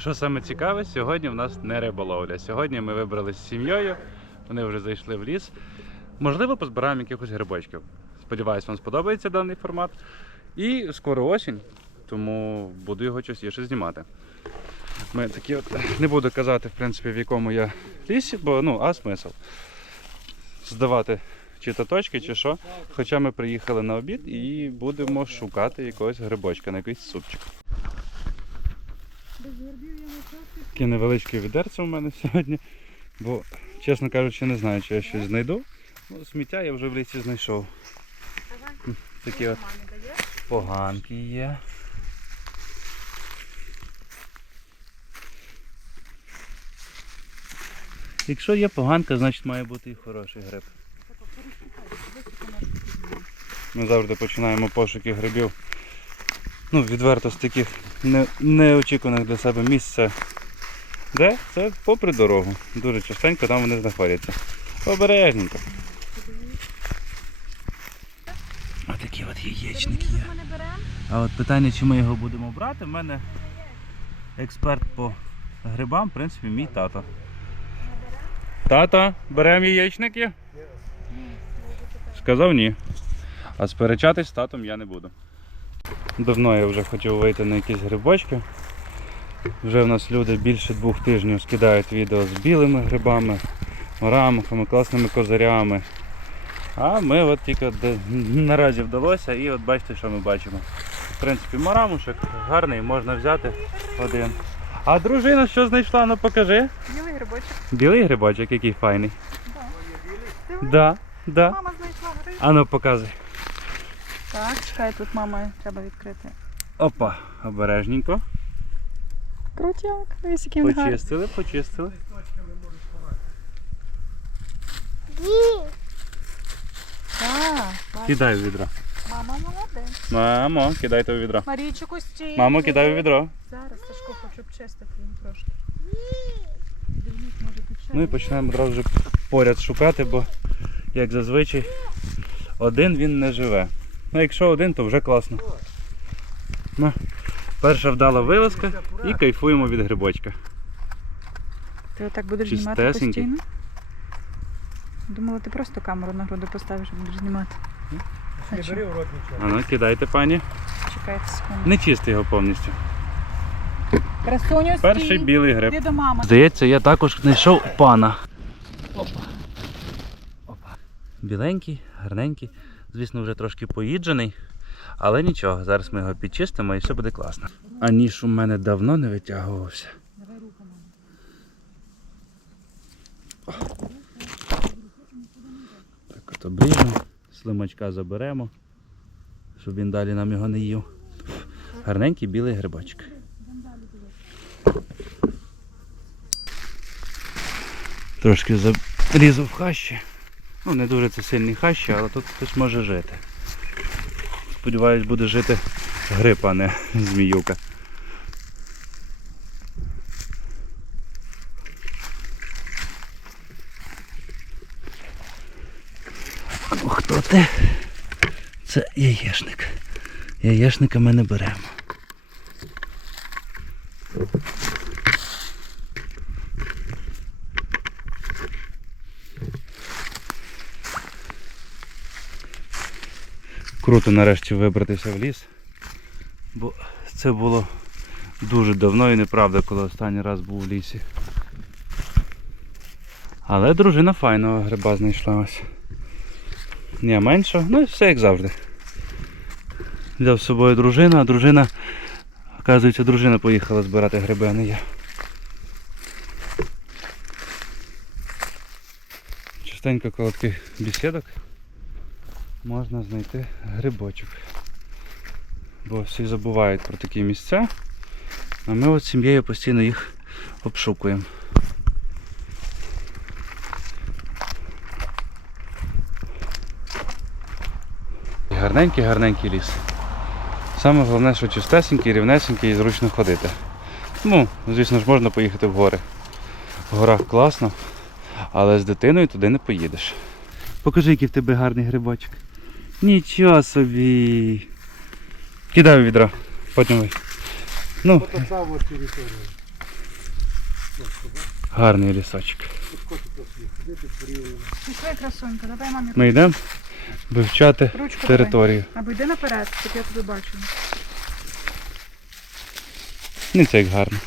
Що саме цікаве, сьогодні в нас не риболовля. Сьогодні ми вибрали з сім'єю, вони вже зайшли в ліс. Можливо, позбираємо якихось грибочків. Сподіваюсь, вам сподобається даний формат. І скоро осінь, тому буду його частіше знімати. Ми такі от не буду казати, в принципі, в якому я лісі, бо ну, а смисл. Здавати чи то точки, чи що. Хоча ми приїхали на обід і будемо шукати якогось грибочка на якийсь супчик. Таке невеличке відерце у мене сьогодні, бо, чесно кажучи, не знаю, чи я щось знайду. Ну, сміття я вже в лісі знайшов. Такі от поганки є. Якщо є поганка, значить має бути і хороший гриб. Ми завжди починаємо пошуки грибів. Ну, відверто з таких не, неочікуваних для себе місць. Де? Це попри дорогу. Дуже частенько там вони знаходяться. Обережненько. Отакі от яєчники є. А от питання, чи ми його будемо брати, в мене експерт по грибам, в принципі, мій тато. Тато, беремо яєчники? Сказав ні. А сперечатись з татом я не буду. Давно я вже хотів вийти на якісь грибочки. Вже в нас люди більше двох тижнів скидають відео з білими грибами, рамахами, класними козарями. А ми от тільки наразі вдалося і от бачите, що ми бачимо. В принципі, марамушек гарний, можна взяти один. А дружина що знайшла? Ну покажи. Білий грибочок. Білий грибочок, який файний. Да, да. Мама знайшла гриб. А ну показуй. Так, чекай, тут мама треба відкрити. Опа, обережненько. Крутяк, дивись, який він гарний. Почистили, почистили. Так, Кидай в відро. мама молодець. Мамо, кидайте у відро. Марійчику стій. Мамо, кидай у відро. Зараз, Сашко, хочу обчистити їм трошки. Може Ну і є. починаємо одразу вже поряд шукати, бо як зазвичай один він не живе. Ну якщо один, то вже класно. Ну, перша вдала вилазка і кайфуємо від грибочка. Ти отак будеш знімати постійно? Думала, ти просто камеру на груди поставиш і будеш знімати. А Не бери нічого. Ну кидайте, пані. Чекайте секунду. Не чисти його повністю. Красуню, стій. Перший білий гриб. Іди до мами. Здається, я також знайшов пана. Опа. Опа. Біленький, гарненький. Звісно, вже трошки поїджений. Але нічого, зараз ми його підчистимо і все буде класно. А ніж у мене давно не витягувався. Так от обріжемо, слимачка заберемо, щоб він далі нам його не їв. Гарненький білий грибочок. Трошки зарізав хащі. Ну, не дуже це сильні хащі, але тут хтось може жити. Сподіваюсь, буде жити гриб, а не зміюка. Ну, хто ти? Це яєшник. Яєшника ми не беремо. Круто нарешті вибратися в ліс. Бо це було дуже давно і неправда, коли останній раз був в лісі. Але дружина файного гриба знайшла ось. Ні, менше, ну і все як завжди. Взяв з собою дружину, а дружина, оказується, дружина поїхала збирати гриби, а не я. Частенько коло таких бесідок можна знайти грибочок. Бо всі забувають про такі місця, а ми от сім'єю постійно їх обшукуємо. Гарненький, гарненький ліс. Саме головне, що чистесенький, рівнесенький і зручно ходити. Ну, звісно ж, можна поїхати в гори. В горах класно, але з дитиною туди не поїдеш. Покажи, який в тебе гарний грибочок. Нічого собі. Кидай у відро. Потім. ви- Ну. Гарний лісочок. Пішли, красунька, давай мамі Ми йдемо вивчати ручку територію. давай. Або йди наперед, щоб я тебе бачила. Не це як гарно.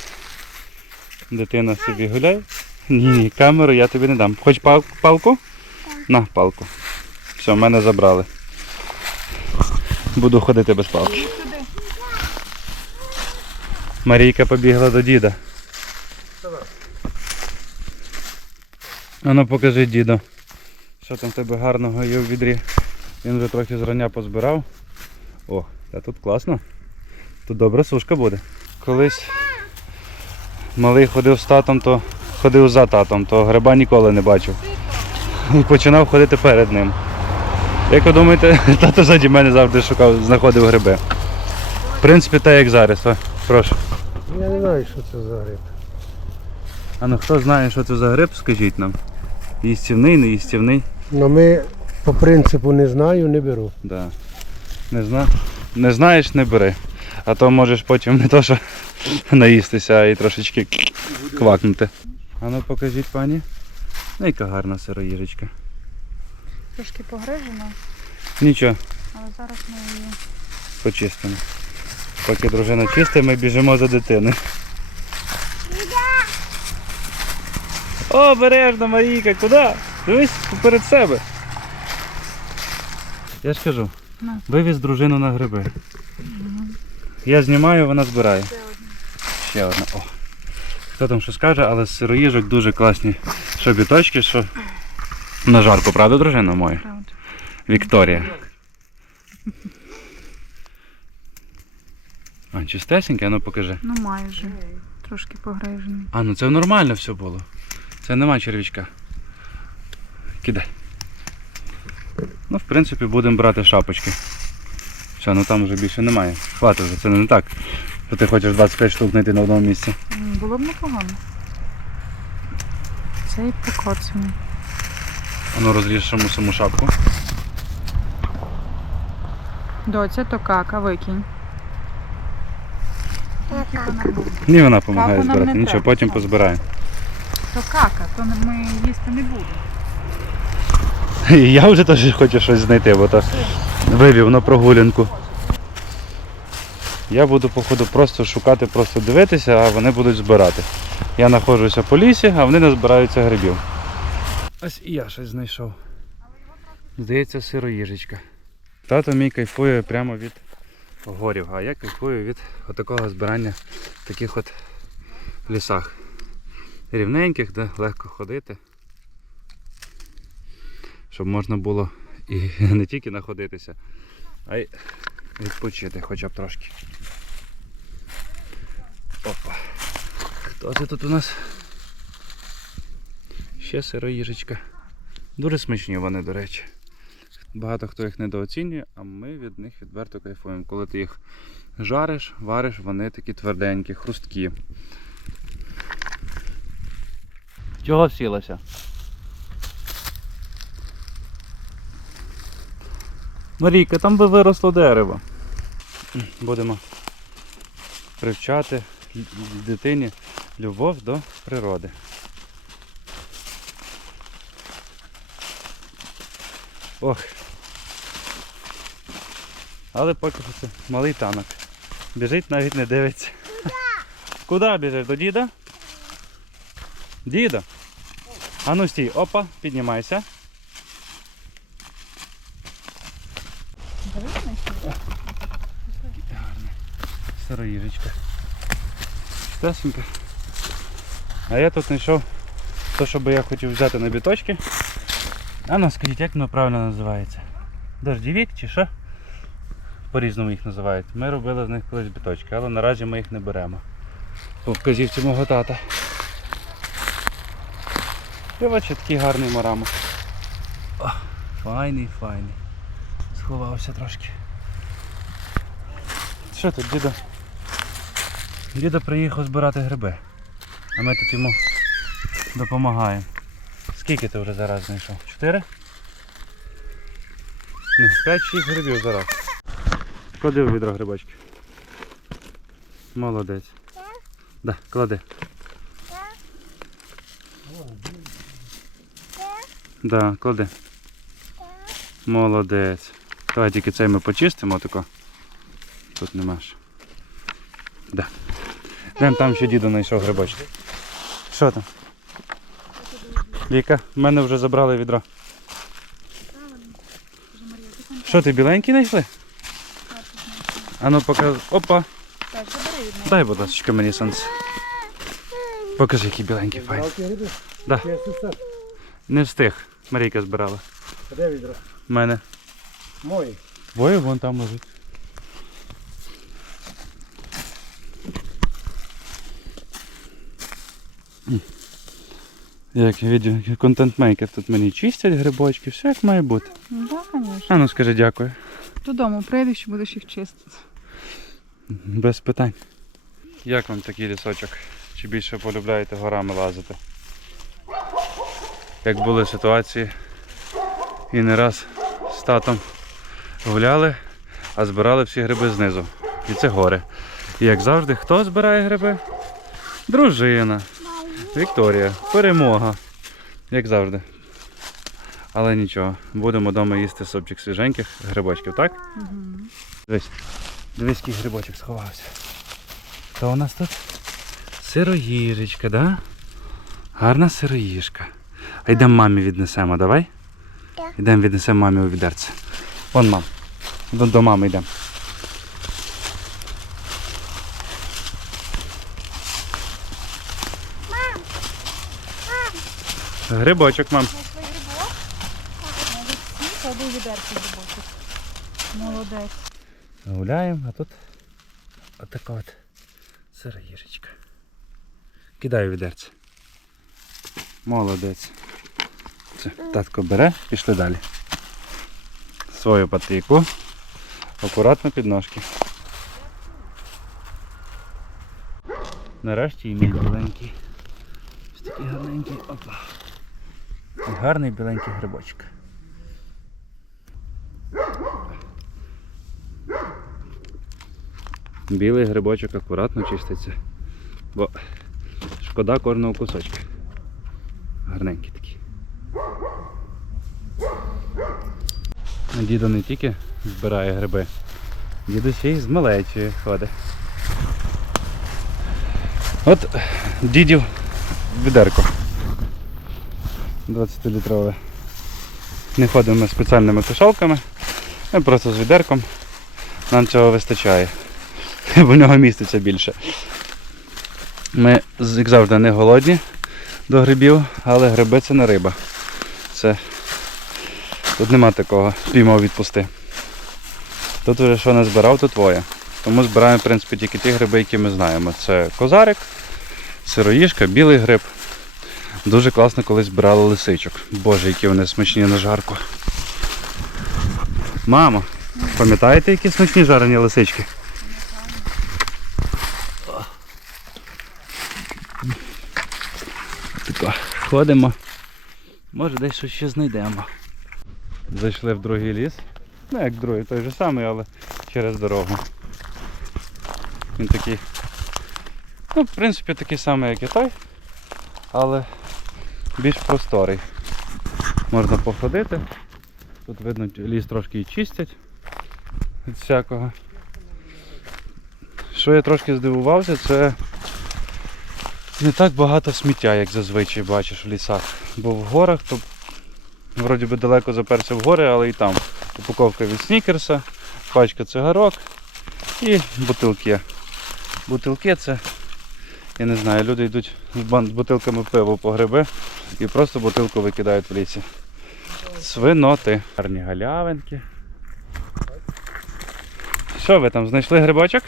Дитина собі гуляє. Ні, ні, камеру я тобі не дам. Хоч пал- палку? На, палку. Все, мене забрали. Буду ходити без палки. Марійка побігла до діда. А ну покажи діду. Що там в тебе гарного є в відрі. Він вже трохи зрання позбирав. О, та тут класно. Тут добра сушка буде. Колись малий ходив з татом, то ходив за татом, то гриба ніколи не бачив. І починав ходити перед ним. Як ви думаєте, тато ззаді мене завжди шукав, знаходив гриби. В принципі, так як зараз. О, прошу. Я не знаю, що це за гриб. А ну хто знає, що це за гриб, скажіть нам. Їстівний, не їстівний. Ну ми по принципу не знаю, не беру. Да. Не, зна... не знаєш, не бери. А то можеш потім не то, що наїстися, а і трошечки квакнути. А ну покажіть пані. Ну, яка гарна сироїжечка. Трошки погрижена, Нічого, але зараз ми її. почистимо. Поки дружина чистить, ми біжимо за дитиною. О, бережно, Марійка, куди? Дивись поперед себе. Я ж кажу, Ну. вивіз дружину на гриби. Я знімаю, вона збирає. Це одне. Ще одна. О. Хто там що скаже, але з сироїжок дуже класні. Що біточки, що на жарку, правда, дружина моя? Правда. Вікторія. А, чистесеньке, ну покажи. Ну майже. Трошки погрижений. А, ну це нормально все було. Це нема червячка. Кидай. Ну, в принципі, будемо брати шапочки. Все, ну там вже більше немає. Хватить вже, це не так. Що ти хочеш 25 штук знайти на одному місці. Було б непогано. Цей покоцаний. А ну розріжемо саму шапку. Доця, то кака, викинь. Ні, вона допомагає нам збирати. не Нічого, треба. потім позбираємо. То кака, то ми їсти не будемо. І я вже теж хочу щось знайти, бо то вивів на прогулянку. Я буду, походу, просто шукати, просто дивитися, а вони будуть збирати. Я знаходжуся по лісі, а вони не збираються грибів. Ось і я щось знайшов. Здається, сироїжечка. Тато мій кайфує прямо від горів, а я кайфую від отакого збирання в таких от лісах. Рівненьких, де легко ходити щоб можна було і не тільки знаходитися, а й відпочити хоча б трошки. Опа. Хто це тут у нас? Ще сироїжечка. Дуже смачні вони, до речі. Багато хто їх недооцінює, а ми від них відверто кайфуємо. Коли ти їх жариш, вариш, вони такі тверденькі, хрусткі. Чого сілася? Марійка, там би виросло дерево. Будемо привчати дитині любов до природи. Ох. Але поки що це малий танок. Біжить, навіть не дивиться. Куди біжиш? До діда? Діда? А ну стій, опа, піднімайся. Сироїжечка. Чистесенька. А я тут знайшов те, що би я хотів взяти на біточки. А ну скажіть, як воно правильно називається? Дождівік чи що? По-різному їх називають. Ми робили з них колись біточки, але наразі ми їх не беремо. По вказівці мого тата. І бачите, такий гарний марамок. Файний, файний. Сховався трошки. Що тут, дідо? Дідо приїхав збирати гриби. А ми тут йому допомагаємо. Скільки ти вже зараз знайшов? Чотири? Ні, 5-6 грибів зараз. Клади в відро грибочки. Молодець. Так, да, клади. Так. Да, клади. Молодець. Давай тільки цей ми почистимо тако. Тут немаш. Да. Дем там ще діду знайшов грибочки. Що там? Віка, в мене вже забрали відро. Що ти біленький знайшли? А ну покажи. Опа. Так, забери від мене. Дай, будь ласка, мені сонце. Покажи, які біленькі файні. Да. Не встиг. Марійка збирала. Де відро? У мене. Мої. Двоє вон там лежить. М. Як відео, контент-мейкер тут мені чистять грибочки, все як має бути. Ну так, звісно. А ну скажи дякую. Додому прийдеш і будеш їх чистити. Без питань. Як вам такий лісочок? Чи більше полюбляєте горами лазити? Як були ситуації і не раз з татом гуляли, а збирали всі гриби знизу. І це горе. І як завжди, хто збирає гриби? Дружина. Вікторія. Перемога. Як завжди. Але нічого, будемо вдома їсти супчик свіженьких грибочків, так? Угу. Дивись, дивись, який грибочок сховався. Хто у нас тут? Сироїжечка, да? Гарна сироїжка. А йдемо мамі віднесемо, давай? Так. Йдемо віднесемо мамі у відерце. Вон мам. До, до мами йдемо. Грибочок, мам. Молодець. Гуляємо, а тут отака от сироїжечка. Кидаю відерце. Молодець. Це татко бере, пішли далі. Свою патику. Акуратно під ножки. Нарешті і мій біленький. Ось такий гарненький. Опа. І гарний біленький грибочок. Білий грибочок акуратно чиститься, бо шкода кожного кусочка. Гарненький такий. Дідо не тільки збирає гриби, дідо ще й з малечою ходить. От дідів відерко. 20-літрове. Не ходимо спеціальними кишалками, ми просто з відерком. Нам цього вистачає. бо в нього міститься більше. Ми, як завжди, не голодні до грибів, але гриби це не риба. Це тут нема такого, піймав відпусти. Тут вже що не збирав, то твоє. Тому збираємо, в принципі, тільки ті гриби, які ми знаємо. Це козарик, сироїжка, білий гриб. Дуже класно, коли збирали лисичок. Боже, які вони смачні на жарку. Мамо, пам'ятаєте, які смачні жарені лисички? Тако, ходимо. Може десь щось ще знайдемо. Зайшли в другий ліс. Ну як другий, той же самий, але через дорогу. Він такий. Ну, в принципі, такий самий, як і той, але більш просторий. Можна походити. Тут видно, ліс трошки і чистять від всякого. Що я трошки здивувався, це не так багато сміття, як зазвичай бачиш в лісах. Бо в горах, то вроді би далеко заперся в гори, але і там упаковка від снікерса, пачка цигарок і бутилки. Бутилки це, я не знаю, люди йдуть з бутилками пива по гриби і просто бутилку викидають в лісі. Свиноти. Гарні галявинки. Що ви там, знайшли грибочок?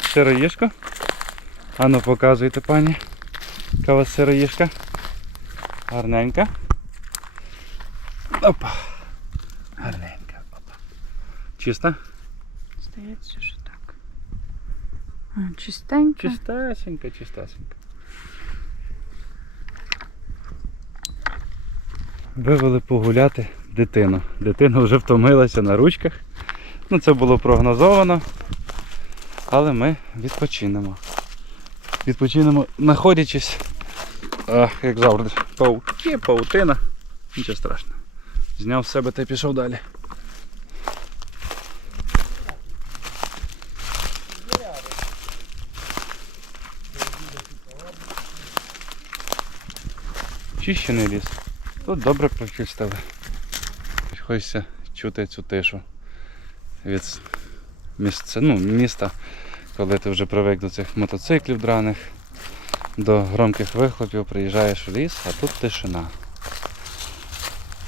Сироїшко? Ану показуйте, пані. Яка у вас сироїшка? Гарненька. Опа. Гарненька. Опа. Чиста? Здається, що Чистенько. Чистесенька, чистесенька. Вивели погуляти дитину. Дитина вже втомилася на ручках. Ну це було прогнозовано. Але ми відпочинемо. Відпочинемо, знаходячись, а, як завжди, пауки, паутина. Нічого страшного. Зняв з себе та й пішов далі. Чищений ліс. Тут добре прочистили. Хочеться чути цю тишу від місця, ну, міста, коли ти вже привик до цих мотоциклів драних, до громких вихлопів, приїжджаєш в ліс, а тут тишина.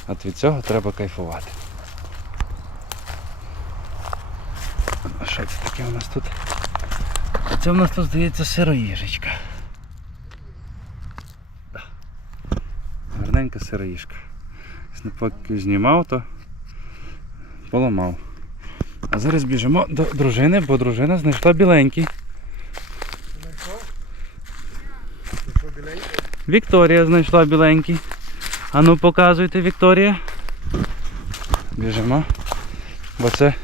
От від цього треба кайфувати. Що це таке у нас тут? Це у нас тут здається сироїжечка. Да. Гарненька сироїжка. Поки знімав, то поламав. А зараз біжимо до дружини, бо дружина знайшла біленький. Вікторія знайшла біленький. А ну показуйте, Вікторія. Біжимо. Бо це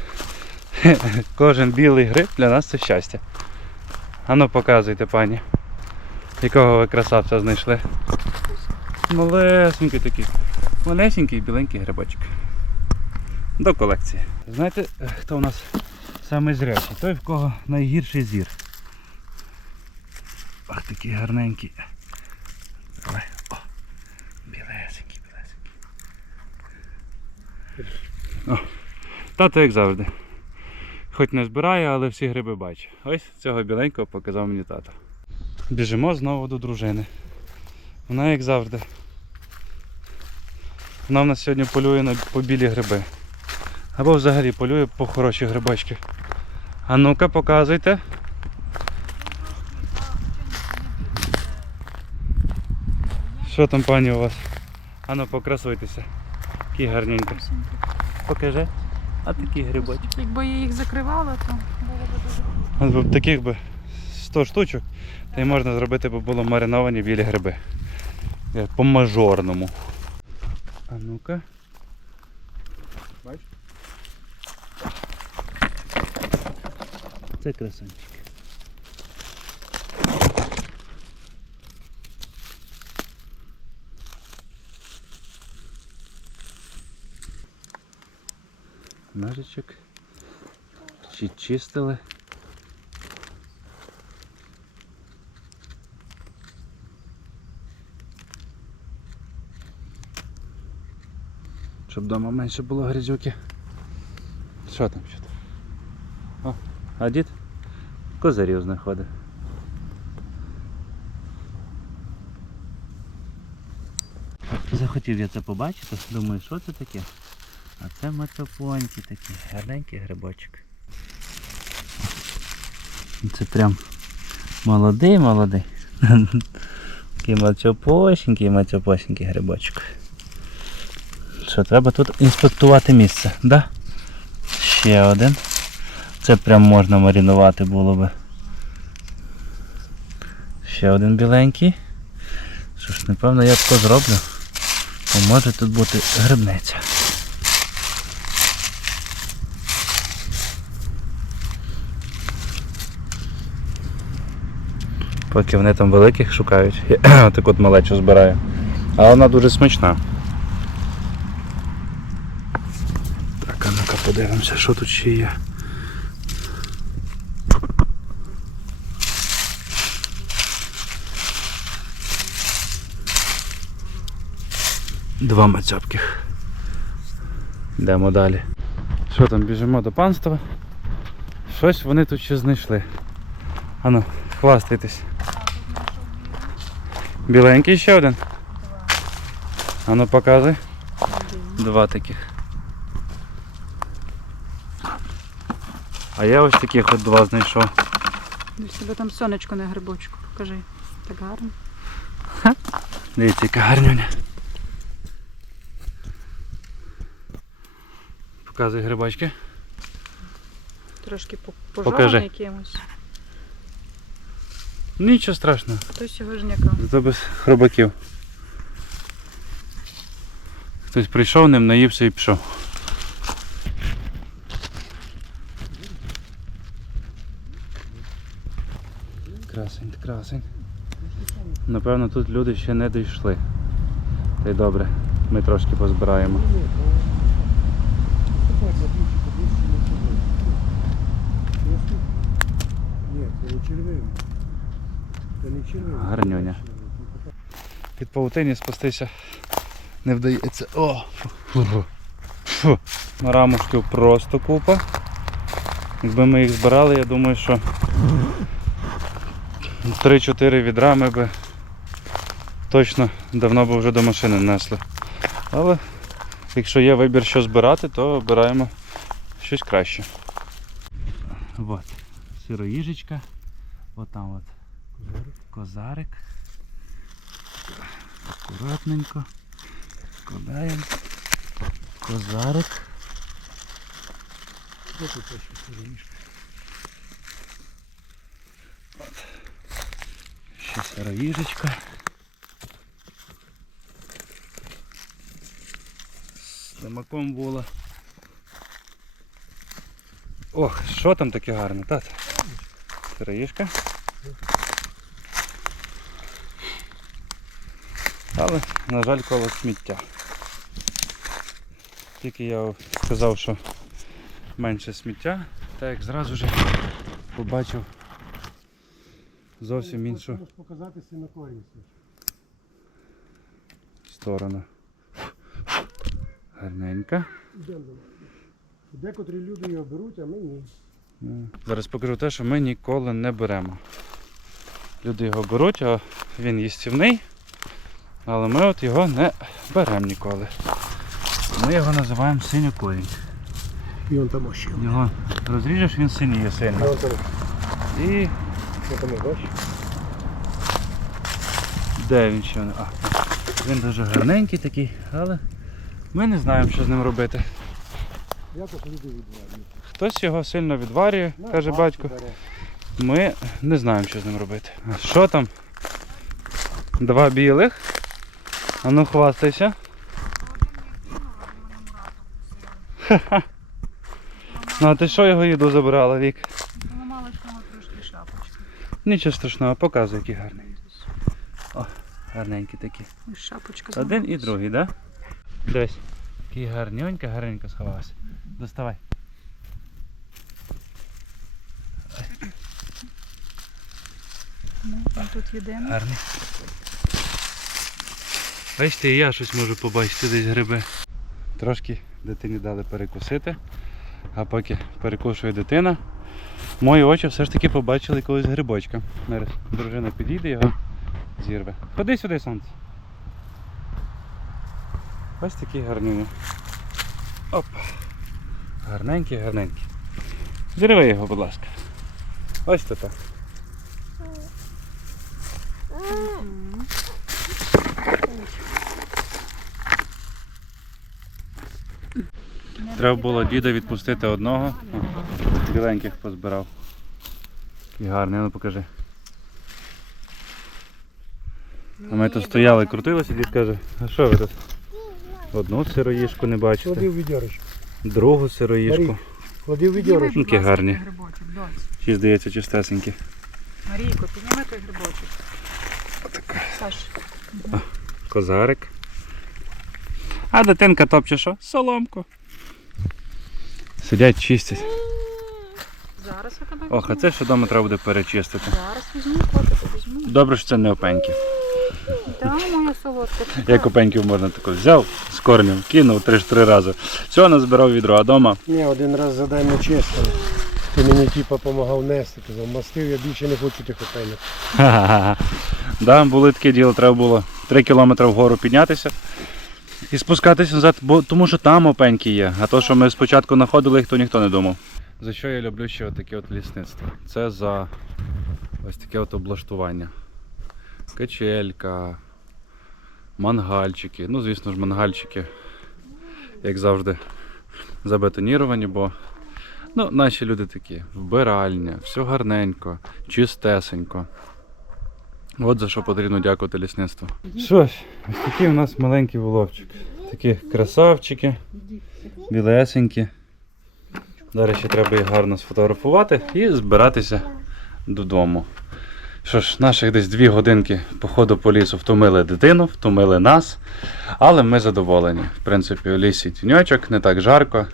кожен білий гриб для нас це щастя. А ну показуйте, пані. Якого ви красавця знайшли? Малесенький такий. Малесенький біленький грибочок. До колекції. Знаєте, е, хто у нас самий зрячий? Той, в кого найгірший зір. Ах, такий гарненький. Давай. О, білесенький, білесенький. О, тато як завжди. Хоч не збирає, але всі гриби бачить. Ось цього біленького показав мені тато. Біжимо знову до дружини. Вона як завжди. Вона в нас сьогодні полює на по білі гриби. Або взагалі полює по хороші грибочки. А ну-ка, показуйте. Що там пані у вас? Ану покрасуйтеся. Які гарненькі. Покажи. А такі грибочки. Якби я їх закривала, то було б дуже. Таких би 100 штучок, та й можна зробити, бо було мариновані білі гриби. Е, По мажорному. А ну-ка. Бач? Це красунчик. Ножичок. Чи чистили? Щоб вдома менше було грязюки. Що там що там? О, а дід козарів знаходить. Захотів я це побачити, думаю, що це таке? А це мацапонькі такі, гарненький грибочок. Це прям молодий, молодий. Такий мацьопосінький, мацьопосінький грибочок. Що, треба тут інспектувати місце, да? Ще один. Це прям можна маринувати було би. Ще один біленький. Що ж, напевно, я тако зроблю. Бо може тут бути грибниця. Поки вони там великих шукають, я так от малечу збираю. А вона дуже смачна. Так, а ну-ка подивимося, що тут ще є. Два мацьопких. Йдемо далі. Що там, біжимо до панства? Щось вони тут ще знайшли. Ану, хвастайтесь. Біленький ще один. Ану показуй. Два таких. А я ось таких от два знайшов. Десь тебе там сонечко на грибочку, покажи. Так гарно. Дивіться, яка гарнюня. Показуй грибочки. Трошки по- Покажи. якимось. Нічого страшного. Хтось його жняка. Зато без хробаків. Хтось прийшов, ним наївся і пішов. Красень, красень. Напевно, тут люди ще не дійшли. Та й добре, ми трошки позбираємо. Гарнюня. Під павутині спустися не вдається. О! Фу. Рамушків просто купа. Якби ми їх збирали, я думаю, що 3-4 відра ми би точно давно б вже до машини несли. Але якщо є вибір, що збирати, то обираємо щось краще. От. Сироїжечка. От от козарик. Акуратненько. Складаємо. Козарик. Де тут ще сироїжечка. З лимаком була. Ох, що там таке гарне, тат? Сироїжка. Але, на жаль, коло сміття. Тільки я сказав, що менше сміття, так як зразу ж побачив зовсім іншу Можеш показати синокорінь. сторону. Гарненька. Декотрі люди його беруть, а ми ні. Ну, Зараз покажу те, що ми ніколи не беремо. Люди його беруть, а він їстівний, але ми от його не беремо ніколи. Ми його називаємо синьокорінь. І он там ще. Його розріжеш, він синіє І сильно. І? Де він ще? А, він дуже гарненький такий, але ми не знаємо, що з ним робити. Якось люди відварюють. Хтось його сильно відварює, На, каже батько. Ми не знаємо, що з ним робити. А Що там? Два білих. А ну хвастайся. Ха-ха. Ну а ти що його їду забирала, Вік? Поламала ж мого трошки шапочку. Нічого страшного, показуй, який гарний. О, гарненький такий. Ось шапочка Один і другий, так? Да? Дивись. Який гарненько, гарненько сховався. Доставай. Ну, а тут єдине. Гарний. Бачите, і я щось можу побачити десь гриби. Трошки дитині дали перекусити, а поки перекушує дитина, мої очі все ж таки побачили якогось грибочка. Зараз дружина підійде його, зірве. Ходи сюди, сонце. Ось такий гарний. Оп. Гарненький, гарненький. Зірви його, будь ласка. Ось так. Треба було діда відпустити одного. О, Біленьких позбирав. Такий гарний, ну покажи. А ми тут стояли, крутилися, дід каже, а що ви тут? Одну сироїшку не Клади бачите, в відьорочку. другу сироїшку. Клади в Підніми, Які гарні. Чи здається чистесенькі. Марійко, підніми той грибочок. Саш, Козарик. А дитинка топче що? Соломку. Сидять, чистять. Зараз Ох, а це ще вдома треба буде перечистити. Зараз візьму, котику візьму. Добре, що це не опеньки. Та, моя солодка. Як опеньків можна тако взяв з корнем, кинув три-три рази. Всього назбирав відро, а дома Ні, один раз задай не чисто. Ти мені типа допомагав нести, казав, мастив, я більше не хочу тих опенів. Ха-ха-ха. Да, були таке діло, треба було 3 кілометри вгору піднятися і спускатися назад, бо, тому що там опеньки є. А то, що ми спочатку знаходили їх, то ніхто не думав. За що я люблю ще таке от лісництво? Це за ось таке от облаштування. Качелька, мангальчики. Ну, звісно ж, мангальчики, як завжди, забетоніровані, бо ну, наші люди такі, вбиральня, все гарненько, чистесенько. От за що потрібно дякувати лісництву. Що ж, ось такий у нас маленький вуловчик. Такі красавчики, білесенькі. Зараз ще треба їх гарно сфотографувати і збиратися додому. Що ж, наших десь дві годинки походу по лісу втомили дитину, втомили нас, але ми задоволені. В принципі, у лісі тіньочок, не так жарко.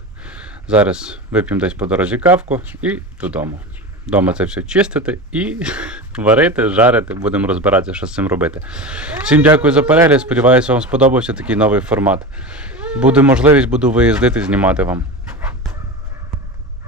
Зараз вип'ємо десь по дорозі кавку і додому. Дома це все чистити і варити, жарити, будемо розбиратися, що з цим робити. Всім дякую за перегляд. Сподіваюся, вам сподобався такий новий формат. Буде можливість, буду виїздити, знімати вам.